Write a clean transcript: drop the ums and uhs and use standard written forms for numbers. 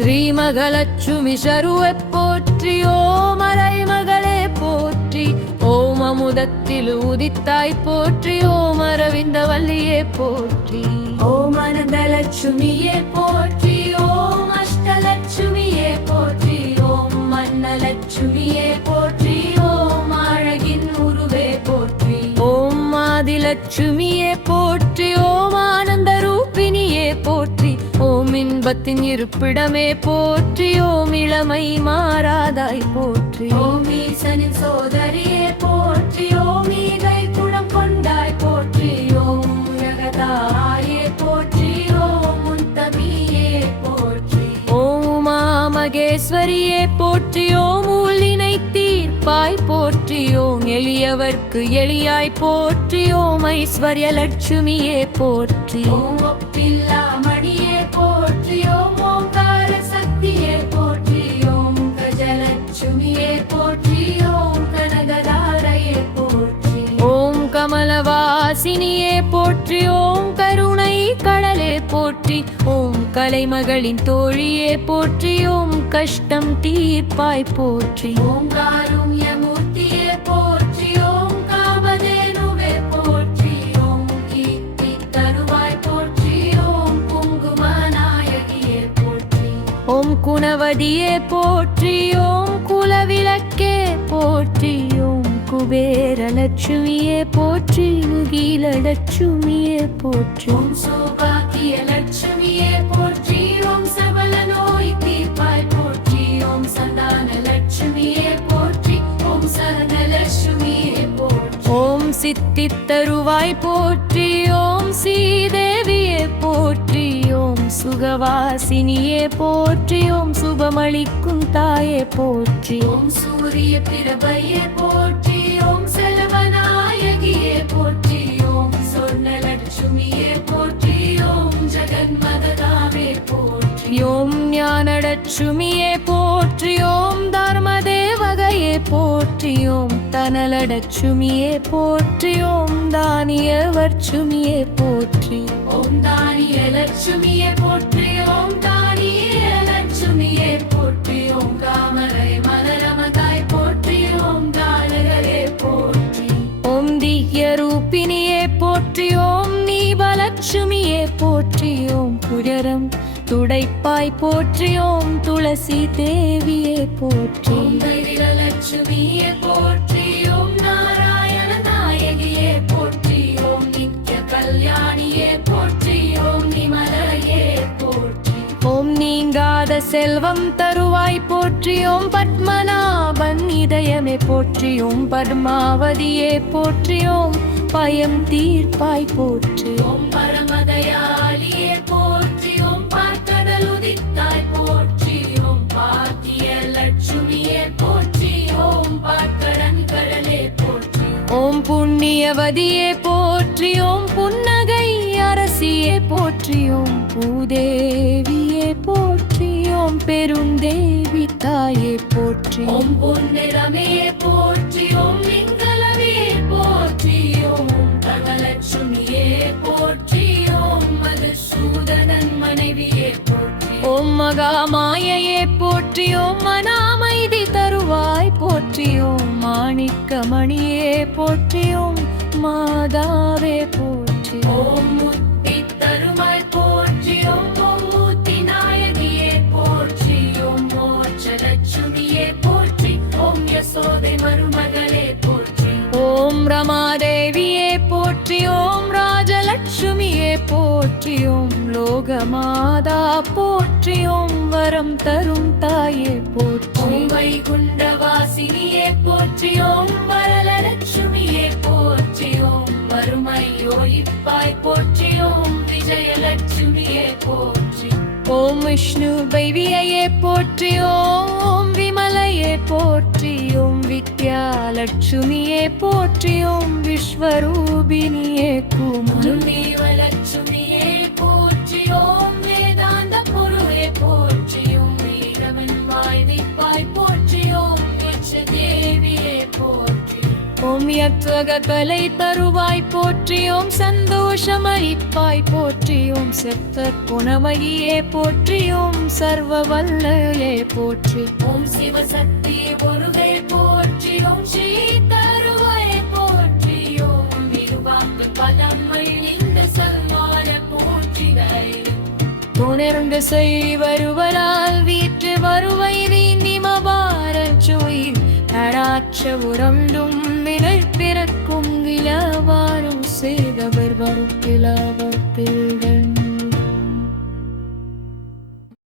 ஸ்ரீமகலட்சுமி சருவை போற்றி, ஓம் அரைமகளே போற்றி, ஓம் அமுதத்தில் உதித்தாய் போற்றி, ஓம் அரவிந்தவல்லியே போற்றி, ஓம் அனந்தலட்சுமியே போற்றி, ஓம் அஷ்டலட்சுமியே போற்றி, ஓம் அன்னலட்சுமியே போற்றி, ஓம் அழகின் உருவே போற்றி, ஓம் ஆதிலட்சுமியே போற்றி, ஓம் ஆனந்த ரூபிணியே போற்றி, ஓம் இன்பத்தின் இருப்பிடமே போற்றி, ஓம் இளமை மாறாதாய் போற்றி, ஓம் ஈசனின் சோதரியே போற்றி, ஓம் ஈகை குணம் கொண்டாய் போற்றி, ஓம் உலகதாயே போற்றி, ஓம் உத்தமியே போற்றி, ஓம் உமாமகேஸ்வரியே போற்றி, ஓம் ஊழினை தீர்ப்பாய் போற்றி, ஓம் எளியவர்க்கு எளியாய் போற்றி, ஓம் ஐஸ்வர்ய லட்சுமியே போற்றி, ஓம் ஒப்பில்லா மணியே போற்றி, ஓம் ஓங்கார சக்தியே போற்றி, ஓம் கஜலட்சுமியே போற்றி, ஓம் கனகதாரையே போற்றி, ஓம் கமலவாசினியே போற்றி, ஓம் கருணை கடலே போற்றி, ஓம் கலைமகளின் தோழியே போற்றி, ஓம் கஷ்டம் தீர்ப்பாய் போற்றி, ஓம் காருண்யமூர்த்தியே போற்றி, ஓம் காமதேனுவே போற்றி, ஓம் கீர்த்தி தருவாய் போற்றி, ஓம் குங்குமநாயகியே போற்றி, ஓம் குணவதியே போற்றி, ஓம் குலவிளக்கே போற்றி, ஓம் குபேரலட்சுமியே போற்றி, முகிலட்சுமியே போற்றி, ஓம் சௌபாக்கிய லட்சுமியே போற்றி, ஓம் சபல நோய் தீர்ப்பாய் போற்றி, ஓம் சந்தான லட்சுமியே போற்றி, ஓம் சரணலட்சுமியே போற்றி, ஓம் சித்தித்தருவாய் போற்றி, ஓம் ஸ்ரீதேவியே போற்றி, ஓம் சுகவாசினியே போற்றி, ஓம் சுபமளிக்கும் தாயே போற்றி, ஓம் சூரிய பிரபையே போற்றி, ஓம் செல்வநாயகியே போற்றி, ஓம் சொர்ணலட்சுமியே போற்றி, ஓம் ஜெகன்மததாவே போற்றி, ஓம் ஞானலட்சுமியே போற்றி, ஓம் தர்மதேவகையே போற்றி, ஓம் தனலட்சுமியே போற்றி, ஓம் தானியவர்ச்சுமியே போற்றி, ஓம் தானிய லட்சுமியே போற்றி, ஓம் தானிய லட்சுமியே போற்றி, ஓம் காமரை மலரமதாய் போற்றி, ஓம் தானகரே போற்றி, ஓம் திவ்ய ரூபிணியே போற்றி, ஓம் நீபலட்சுமியே போற்றி, ஓம் புஜரம் துடைப்பாய் போற்றி, ஓம் துளசி தேவியே போற்றி, ஓம் தைரியலட்சுமியே போற்றி, ஓம் நாராயண நாயகியே போற்றி, ஓம் நித்ய கல்யாணியே போற்றி, ஓம் நிமலையே போற்றி, ஓம் நீங்காத செல்வம் தருவாய் போற்றி, ஓம் பத்மநாபன் இதயமே போற்றி, ஓம் பத்மாவதியே போற்றி, ஓம் பயம் தீர்ப்பாய் போற்றி, ஓம் பரமதயாளியே போற்றி, ஓம் பார்க்கடல் உதித்தாய் போற்றி, ஓம் பாக்கிய லட்சுமியே போற்றி, ஓம் பார்க்கடன் கடலே போற்றி, ஓம் புண்ணியவதியே போற்றி, ஓம் புன்னகை அரசியே போற்றி, ஓம் பூதேவியே போற்றி, ஓம் பெருந்தேவி தாயே போற்றி, ஓம் பொன்னிறமே போற்றி, ஓம் லிங்கலமே போற்றி, ஓம் தனலட்சுமியே போற்றி, ஓம் மதுசூதனன் மனைவியே போற்றி, ஓம் மகாமாயையே போற்றி, ஓம் மனாமைதி தருவாய் போற்றி, ஓம் மாணிக்கமணியே போற்றி, ஓம் மாதாவே போற்றி, ஓம் முத்தி தருமாய் போற்றி, ஓம் மூர்த்தி நாயகியே போற்றி, ஓம் மோட்சலட்சுமியே போற்றி, ஓம் யசோதை மருமகளே போற்றி, ஓம் ரமாதேவியே போற்றி, ஓம் ராஜலட்சுமியே போற்றி, ஓம் லோகமாதா போற்றி, ஓம் வரம் தரும் தாயே போற்றி, ஓம் வைகுண்டவாசினியே போற்றி, ஓம் வரலட்சுமியே போற்றி, ஓம் வறுமையோ இப்பாய் போற்றி, ஓம் விஜயலட்சுமியே போற்றி, ஓம் விஷ்ணு பைவியையே போற்றி, ஓம் விமலையே போற்றி, ஓம் வித்யாலட்சுமியே போற்றி, ஓம் விஸ்வரூபிணியே குமாரி, லட்சுமியே போற்றி, ஓம் வேதாந்த பொருளே போற்றி, ஓம் வீரவன் வாய்திப்பாய் போற்றி, ஓம் தேவியே போற்றி, ஓம் யத்வகலை தருவாய் போற்றி, ஓம் சந்தோ சந்தோஷமளிப்பாய் போற்றியும் செத்த குணமகியே போற்றியும் சர்வ வல்லையே போற்றி ஓம் சிவசக்தி ஒருவே போற்றி ஓம் ஸ்ரீ தருவாய் போற்றி ஓம் இருவாக்கு பலமை இந்த சல்மான போற்றிகள் துணர்ந்து செய் வருவரால் வீட்டு வருவை நிமபாரல் சுவை நடாற்ற உரண்டும் வினை பிறக்கும் இளவாரும் செய்தவர் வருப்பிலாவத்தில்